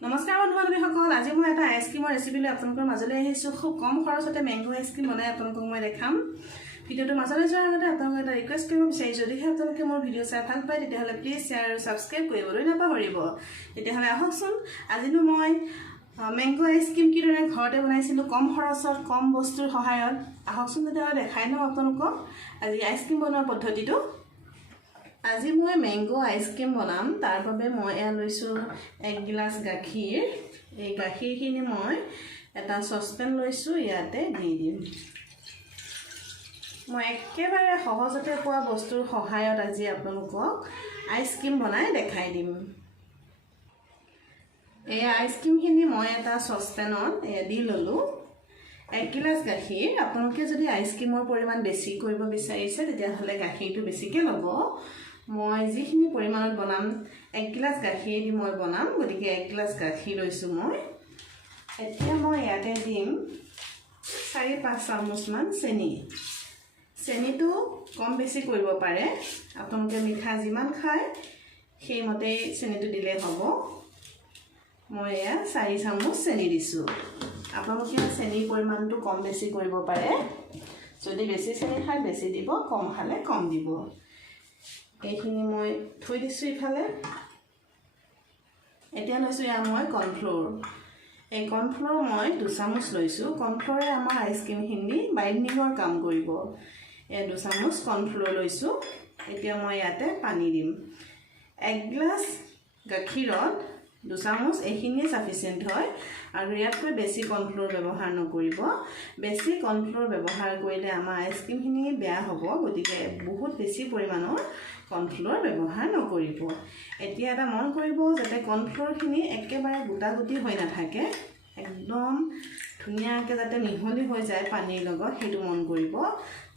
নমস্কাৰ বন্ধু-বান্ধৱীসকল, আজি মই এটা আইচক্ৰীমৰ ৰেচিপি লৈ আপোনালোকৰ মাজলৈ আহিছোঁ। খুব কম খৰচতে মেংগো আইচক্ৰীম বনাই আপোনালোকক মই দেখাম। ভিডিঅ'টো মাজলৈ যোৱাৰ আগতে আপোনালোকক এটা ৰিকুৱেষ্ট কৰিব বিচাৰিছোঁ, যদিহে আপোনালোকে মোৰ ভিডিঅ' চাই ভাল পায় তেতিয়াহ'লে প্লিজ শ্বেয়াৰ আৰু ছাবস্ক্ৰাইব কৰিবলৈ নাপাহৰিব। তেতিয়াহ'লে আহকচোন, আজিনো মই মেংগো আইচক্ৰীম কিদৰে ঘৰতে বনাইছিলোঁ কম খৰচত কম বস্তুৰ সহায়ত। আহকচোন তেতিয়াহ'লে দেখাই লওঁ আপোনালোকক আজি আইচক্ৰীম বনোৱাৰ পদ্ধতিটো। আজি মই মেংগো আইচক্ৰীম বনাম, তাৰ বাবে মই লৈছোঁ 1 গিলাচ গাখীৰ। এই গাখীৰখিনি মই এটা চচপেন লৈছোঁ, ইয়াতে দি দিম। মই একেবাৰে সহজতে পোৱা বস্তুৰ সহায়ত আজি আপোনালোকক আইচক্ৰীম বনাই দেখাই দিম। এই আইচক্ৰীমখিনি মই এটা চচপেনত দি ল'লোঁ। 1 গিলাচ গাখীৰ। আপোনালোকে যদি আইচক্ৰীমৰ পৰিমাণ বেছি কৰিব বিচাৰিছে তেতিয়াহ'লে গাখীৰটো বেছিকৈ ল'ব। মই যিখিনি পৰিমাণত বনাম 1 গিলাচ গাখীৰ দি মই বনাম, গতিকে 1 গিলাচ গাখীৰ লৈছোঁ মই। এতিয়া মই ইয়াতে দিম 4-5 চামুচমান চেনি। চেনিটো কম বেছি কৰিব পাৰে, আপোনালোকে মিঠা যিমান খায় সেইমতেই চেনিটো দিলে হ'ব। মই 4 চামুচ চেনি দিছোঁ। আপোনালোকে চেনিৰ পৰিমাণটো কম বেছি কৰিব পাৰে। যদি বেছি চেনি খায় বেছি দিব, কম খালে কম দিব। এইখিনি মই থৈ দিছোঁ ইফালে। এতিয়া লৈছোঁ মই কৰ্ণফ্ল'ৰ। এই কৰ্ণফ্ল'ৰ মই 2 চামুচ লৈছোঁ। কৰ্ণফ্ল'ৰে আমাৰ আইচক্ৰীমখিনি বাইণ্ডিঙৰ কাম কৰিব। 2 চামুচ কৰ্ণফ্ল'ৰ লৈছোঁ। এতিয়া মই ইয়াতে পানী দিম। 1 গিলাচ গাখীৰত 2 চামুচ এইখিনিয়ে চাফিচিয়েণ্ট হয়, আৰু ইয়াতকৈ বেছি কৰ্ণফ্ল'ৰ ব্যৱহাৰ নকৰিব। বেছি কৰ্ণফ্ল'ৰ ব্যৱহাৰ কৰিলে আমাৰ আইচক্ৰীমখিনি বেয়া হ'ব, গতিকে বহুত বেছি পৰিমাণৰ কৰ্ণফ্ল'ৰ ব্যৱহাৰ নকৰিব। এতিয়া এটা মন কৰিব, যাতে কৰ্ণফ্ল'ৰখিনি একেবাৰে গোটা গুটি হৈ নাথাকে, একদম ধুনীয়াকৈ যাতে মিহলি হৈ যায় পানীৰ লগত, সেইটো মন কৰিব,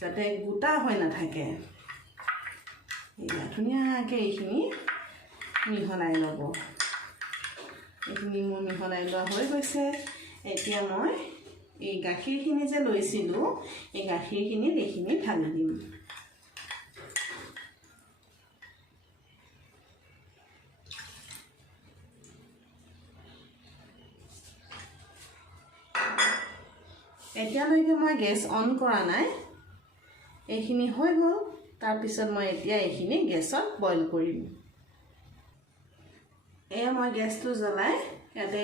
যাতে গোটা হৈ নাথাকে। ধুনীয়াকৈ এইখিনি মিহলাই ল'ব। এইখিনি মোৰ মিহলাই লোৱা হৈ গৈছে। এতিয়া মই এই গাখীৰখিনি যে লৈছিলোঁ, এই গাখীৰখিনিত এইখিনি ঢালি দিম। এতিয়ালৈকে মই গেছ অন কৰা নাই। এইখিনি হৈ গ'ল। তাৰপিছত মই এতিয়া এইখিনি গেছত বইল কৰিম। মই গেছটো জ্বলাই ইয়াতে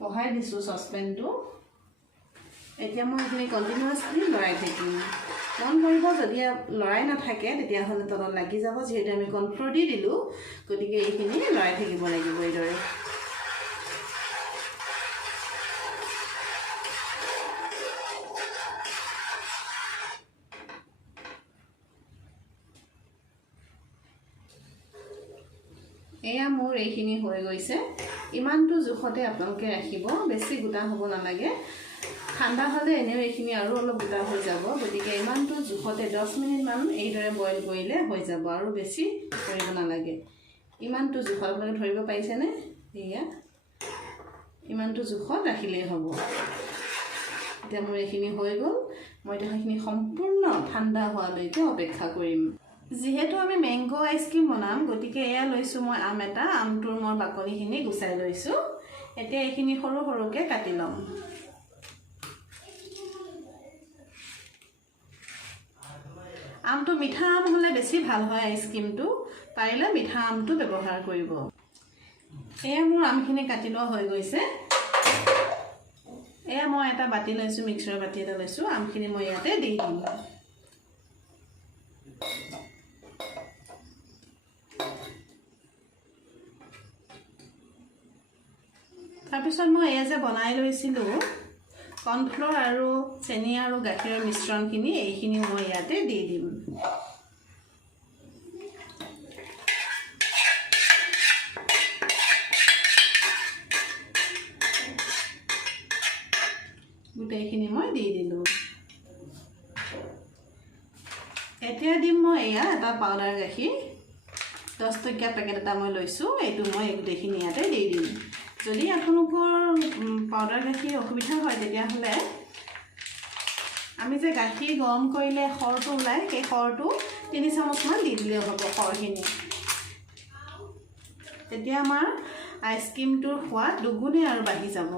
বহাই দিছোঁ চচপেনটো। এতিয়া মই এইখিনি কণ্টিনিউৱাছলি লৰাই থাকিম। মন কৰিব, যদি লৰাই নাথাকে তেতিয়াহ'লে তলত লাগি যাব, যিহেতু আমি কৰ্ণফ্ল'ৰ দি দিলোঁ, গতিকে এইখিনি লৰাই থাকিব লাগিব এইদৰে। মোৰ এইখিনি হৈ গৈছে। ইমানটো জোখতে আপোনালোকে ৰাখিব, বেছি গোটা হ'ব নালাগে। ঠাণ্ডা হ'লে এনেও এইখিনি আৰু অলপ গোটা হৈ যাব, গতিকে ইমানটো জোখতে 10 মিনিটমান এইদৰে বইল কৰিলে হৈ যাব, আৰু বেছি কৰিব নালাগে। ইমানটো জোখত আপোনালোকে ধৰিব পাৰিছেনে? ইমানটো জোখত ৰাখিলেই হ'ব। এতিয়া মোৰ এইখিনি হৈ গ'ল। মই এতিয়া সেইখিনি সম্পূৰ্ণ ঠাণ্ডা হোৱালৈকে অপেক্ষা কৰিম। যিহেতু আমি মেংগো আইচক্ৰীম বনাম, গতিকে লৈছোঁ মই আম এটা। আমটোৰ মই বাকলিখিনি গুচাই লৈছোঁ। এতিয়া এইখিনি সৰু সৰুকৈ কাটি ল'ম। আমটো মিঠা আম হ'লে বেছি ভাল হয় আইচক্ৰীমটো, পাৰিলে মিঠা আমটো ব্যৱহাৰ কৰিব। মোৰ আমখিনি কাটি লোৱা হৈ গৈছে। মই এটা বাতি লৈছোঁ, মিক্সাৰৰ বাতি এটা লৈছোঁ। আমখিনি মই ইয়াতে দি দিম। তাৰপিছত মই যে বনাই লৈছিলোঁ কৰ্ণফ্ল'ৰ আৰু চেনি আৰু গাখীৰৰ মিশ্ৰণখিনি, এইখিনি মই ইয়াতে দি দিম। গোটেইখিনি মই দি দিলোঁ। এতিয়া দিম মই এটা পাউডাৰ গাখীৰ। 10 টকীয়া পেকেট এটা মই লৈছোঁ, এইটো মই গোটেইখিনি ইয়াতে দি দিম। যদি আপোনালোকৰ পাউডাৰ গাখীৰ অসুবিধা হয় তেতিয়াহ'লে আমি যে গাখীৰ গৰম কৰিলে সৰটো ওলায়, সেই সৰটো 3 চামুচমান দি দিলেও হ'ব। সৰখিনি তেতিয়া আমাৰ আইচক্ৰীমটোৰ সোৱাদ দুগুণে আৰু বাঢ়ি যাব।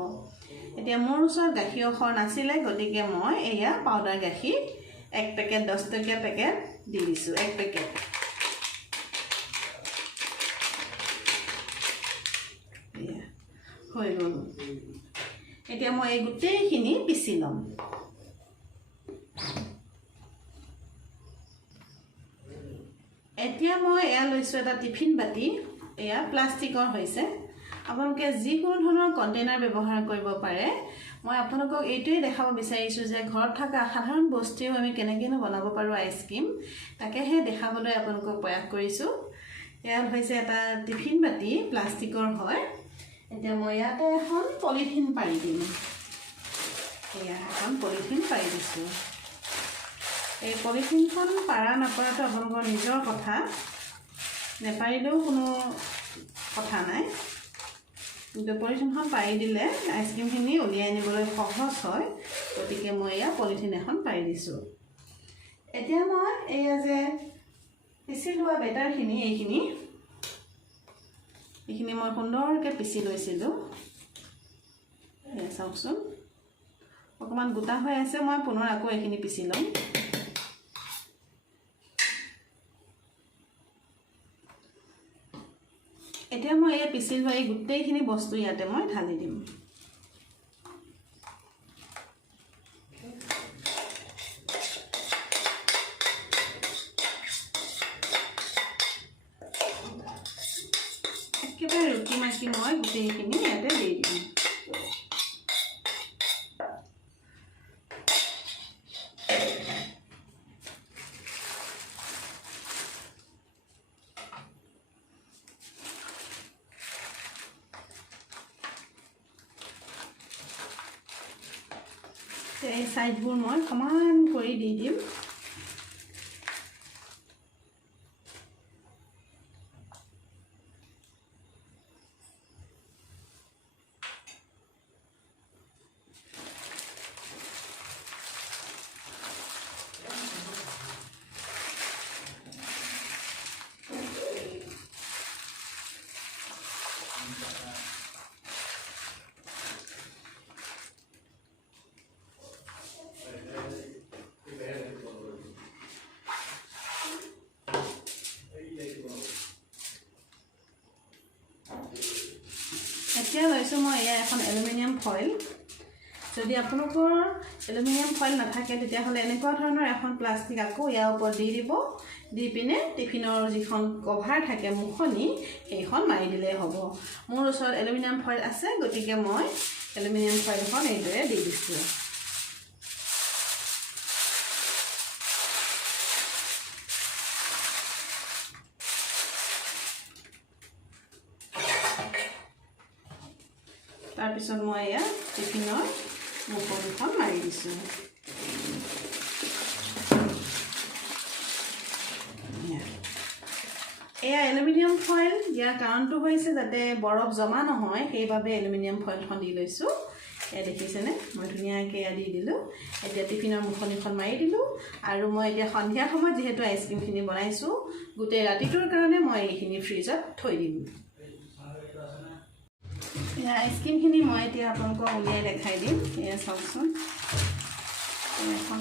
এতিয়া মোৰ ওচৰত গাখীৰ অখৰ নাছিলে, গতিকে মই এয়া পাউডাৰ গাখীৰ 1 পেকেট 10 টকীয়া পেকেট দি দিছোঁ। 1 পেকেট হৈ গ'ল। এতিয়া মই এই গোটেইখিনি পিচি ল'ম। এতিয়া মই এয়া লৈছোঁ এটা টিফিন বাতি। এয়া প্লাষ্টিকৰ হৈছে, আপোনালোকে যিকোনো ধৰণৰ কণ্টেইনাৰ ব্যৱহাৰ কৰিব পাৰে। মই আপোনালোকক এইটোৱে দেখাব বিচাৰিছোঁ যে ঘৰত থকা সাধাৰণ বস্তুৱেও আমি কেনেকৈনো বনাব পাৰোঁ আইচক্ৰীম, তাকেহে দেখাবলৈ আপোনালোকক প্ৰয়াস কৰিছোঁ। এয়া হৈছে এটা টিফিন বাতি, প্লাষ্টিকৰ হয়। এতিয়া মই ইয়াতে এখন পলিথিন পাৰি দিম। এয়া এখন পলিথিন পাৰি দিছোঁ। এই পলিথিনখন পাৰা নপৰাটো আপোনালোকৰ নিজৰ কথা, নেপাৰিলেও কোনো কথা নাই, কিন্তু পলিথিনখন পাৰি দিলে আইচক্ৰীমখিনি উলিয়াই আনিবলৈ সহজ হয়। গতিকে মই এয়া পলিথিন এখন পাৰি দিছোঁ। এতিয়া মই এয়া যে পিচি লোৱা বেটাৰখিনি, এইখিনি মই সুন্দৰকৈ পিচি লৈছিলোঁ। চাওকচোন, অকণমান গোটা হৈ আছে। মই পুনৰ আকৌ এইখিনি পিচি ল'ম। এতিয়া মই এই পিচি লোৱা এই গোটেইখিনি বস্তু ইয়াতে মই ঢালি দিম। একেবাৰে ৰুকি মাকি মই গোটেইখিনি ইয়াতে দি দিম। এই চাইডবোৰ মই সমান কৰি দি দিম। এতিয়া লৈছোঁ মই এয়া এখন এলুমিনিয়াম ফইল। যদি আপোনালোকৰ এলুমিনিয়াম ফইল নাথাকে, তেতিয়াহ'লে এনেকুৱা ধৰণৰ এখন প্লাষ্টিক আকৌ ইয়াৰ ওপৰত দি দিব। দি পিনে টিফিনৰ যিখন কভাৰ থাকে মুখনি, সেইখন মাৰি দিলেই হ'ব। মোৰ ওচৰত এলুমিনিয়াম ফইল আছে, গতিকে মই এলুমিনিয়াম ফইলখন এইদৰে দি দিছোঁ। তাৰপিছত মই এয়া টিফিনৰ মুখনিখন মাৰি দিছোঁ। এয়া এলুমিনিয়াম ফইল ইয়াৰ কাৰণটো হৈছে যাতে বৰফ জমা নহয়, সেইবাবে এলুমিনিয়াম ফইলখন দি লৈছোঁ। এয়া দেখিছেনে, মই ধুনীয়াকৈ এয়া দি দিলোঁ। এতিয়া টিফিনৰ মুখনিখন মাৰি দিলোঁ। আৰু মই এতিয়া সন্ধিয়া সময়ত যিহেতু আইচক্ৰীমখিনি বনাইছোঁ, গোটেই ৰাতিটোৰ কাৰণে মই এইখিনি ফ্ৰিজত থৈ দিম। এয়া আইচক্ৰীমখিনি মই এতিয়া আপোনালোকক উলিয়াই দেখাই দিম। এয়া চাওকচোন, এখন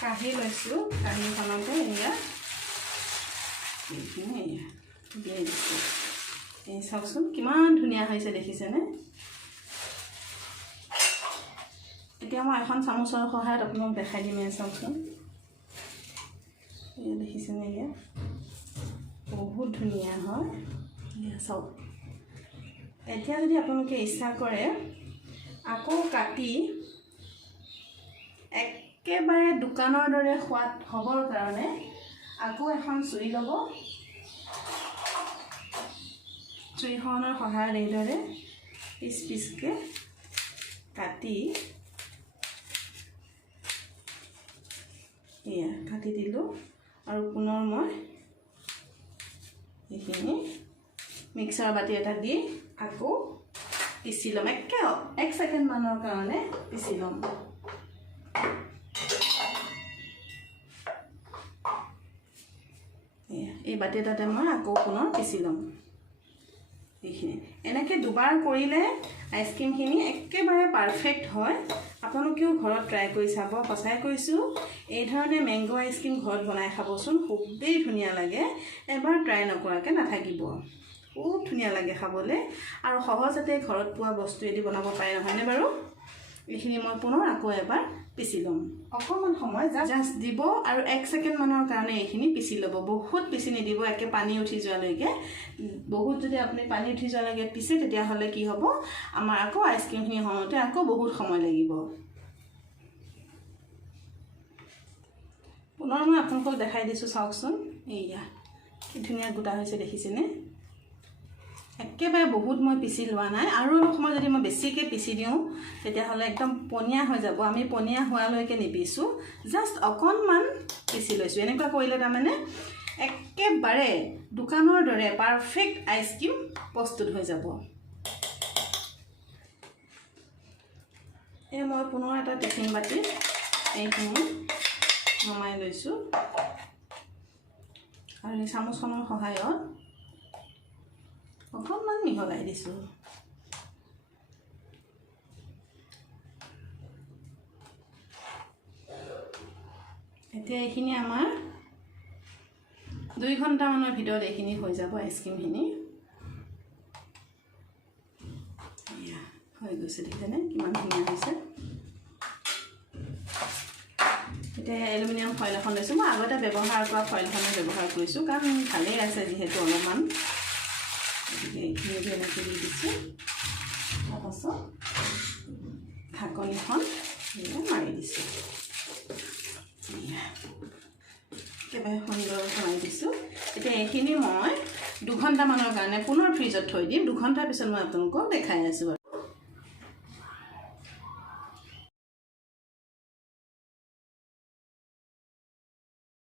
কাঢ়ি লৈছোঁ। কাঢ়িখনতে এয়া এইখিনি এয়া উলিয়াই দিছোঁ। এই চাওকচোন কিমান ধুনীয়া হৈছে, দেখিছেনে? এতিয়া মই এখন চামুচৰ সহায়ত আপোনালোক দেখাই দিম। এয়া চাওকচোন, এয়া দেখিছেনে? এয়া বহুত ধুনীয়া হয়। এয়া চাওক। এতিয়া যদি আপোনালোকে ইচ্ছা কৰে, আকৌ কাটি একেবাৰে দোকানৰ দৰে সোৱাদ হ'বৰ কাৰণে আকৌ এখন চুৰি ল'ব। চুৰিখনৰ সহায়ত এইদৰে পিচ পিচকৈ কাটি এয়া কাটি দিলোঁ। আৰু পুনৰ মই এইখিনি মিক্সাৰ বাতি এটা দি আকৌ পিচি ল'ম। 1 ছেকেণ্ডমানৰ কাৰণে পিচি ল'ম। এই বাতি এটাতে মই আকৌ পুনৰ পিচি ল'ম এইখিনি এনেকৈ দুবাৰ কৰিলে আইচক্ৰীমখিনি একেবাৰে পাৰফেক্ট হয় আপোনালোকেও ঘৰত ট্ৰাই কৰি চাব সঁচাই কৈছোঁ এই ধৰণে মেংগো আইচক্ৰীম ঘৰত বনাই খাবচোন খুবেই ধুনীয়া লাগে এবাৰ ট্ৰাই নকৰাকৈ নাথাকিব খুব ধুনীয়া লাগে খাবলৈ আৰু সহজতে ঘৰত পোৱা বস্তুৱেদি বনাব পাৰে নহয়নে বাৰু এইখিনি মই পুনৰ আকৌ এবাৰ পিচি ল'ম অকণমান সময় জাষ্ট দিব আৰু 1 ছেকেণ্ডমানৰ কাৰণে এইখিনি পিচি ল'ব বহুত পিচি নিদিব একে পানী উঠি যোৱালৈকে বহুত যদি আপুনি পানী উঠি যোৱালৈকে পিছে তেতিয়াহ'লে কি হ'ব আমাৰ আকৌ আইচক্ৰীমখিনি হওঁতে আকৌ বহুত সময় লাগিব পুনৰ মই আপোনালোকক দেখাই দিছোঁ চাওকচোন এইয়া কি ধুনীয়া গোটা হৈছে দেখিছেনে একেবাৰে বহুত মই পিচি লোৱা নাই আৰু অলপ সময় যদি মই বেছিকৈ পিচি দিওঁ তেতিয়াহ'লে একদম পনীয়া হৈ যাব আমি পনীয়া হোৱালৈকে নিপিছোঁ জাষ্ট অকণমান পিচি লৈছোঁ এনেকুৱা কৰিলে তাৰমানে একেবাৰে দোকানৰ দৰে পাৰফেক্ট আইচক্ৰীম প্ৰস্তুত হৈ যাব এই মই পুনৰ এটা টিফিন বাতিত এইখিনি নমাই লৈছোঁ আৰু এই চামুচখনৰ সহায়ত অকণমান মিহলাই দিছোঁ এতিয়া এইখিনি আমাৰ 2 ঘণ্টামানৰ ভিতৰত এইখিনি হৈ যাব আইচক্ৰীমখিনি হৈ গৈছে দেখিছেনে কিমান ধুনীয়া হৈছে এতিয়া এলুমিনিয়াম ফইল এখন লৈছোঁ মই আগতে ব্যৱহাৰ কৰা ফইলখনে ব্যৱহাৰ কৰিছোঁ কাৰণ ভালেই আছে যিহেতু অলপমান এইখিনি এনেকৈ দি দিছোঁ তাৰপাছত ঢাকনিখন মাৰি দিছোঁ একেবাৰে সুন্দৰ বনাই দিছোঁ এতিয়া এইখিনি মই 2 ঘণ্টামানৰ কাৰণে পুনৰ ফ্ৰিজত থৈ দিম 2 ঘণ্টাৰ পিছত মই আপোনালোকক দেখাই আছোঁ